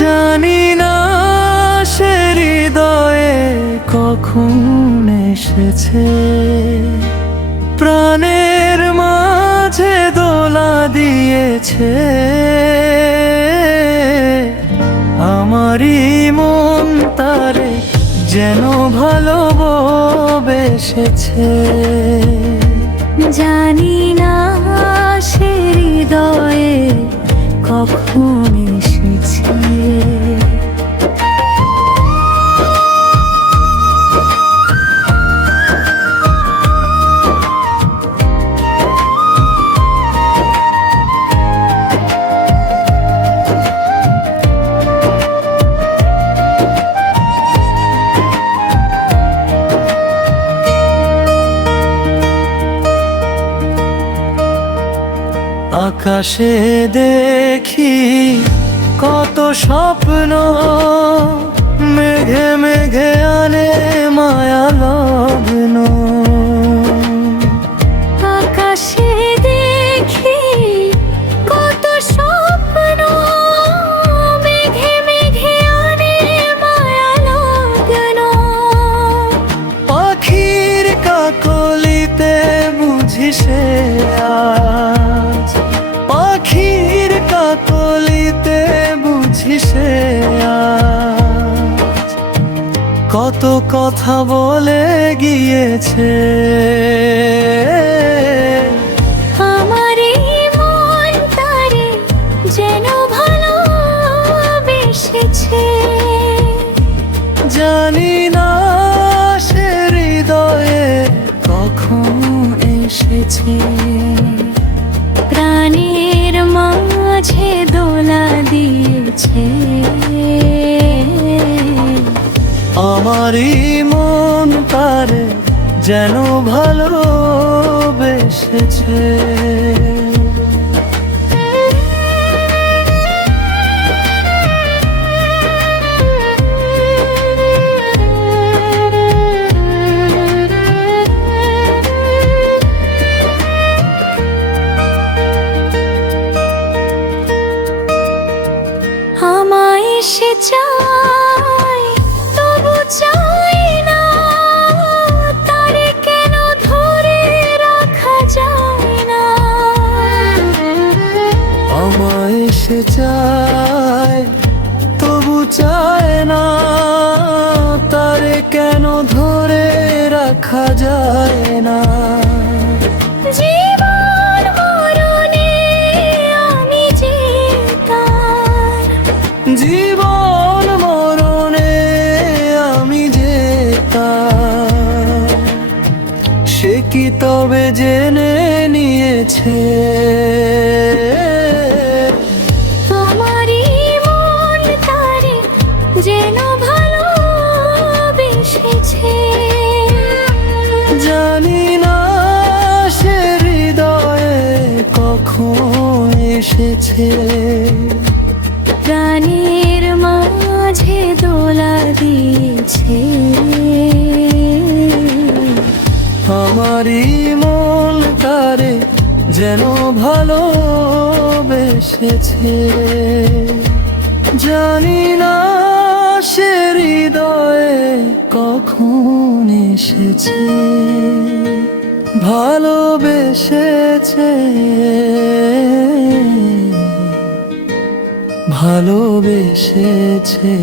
জানি না সে হৃদয়ে কখন এসেছে। প্রাণের মাঝে দোলা দিয়েছে। আমারই মন তারে যেন ভালোবেসেছে। জানি না সে হৃদয়ে কখন আকাশে দেখি কত স্বপ্ন মেঘে মেঘে আনে মায়া কত কথা বলে গিয়েছে। আমার মন তারে যেন ভালোবেসেছে। জানি না সে হৃদয়ে কখন এসেছে। প্রাণের মাঝে দোলা দিয়েছে। আমারই মন তারে যেন ভালোবেসেছে। চায় তবু চায় না তারে কেন ধরে রাখা যায় না। জীবন মরণে আমি যে সে কি তবে জেনে নিয়েছে? কখন এসেছে? প্রাণের মাঝে দোলা দিয়েছে। আমারই মন তারে যেন ভালোবেসেছে। জানি না সে হৃদয়ে কখন এসেছে। ভালোবেসেছে। ভালোবেসেছে।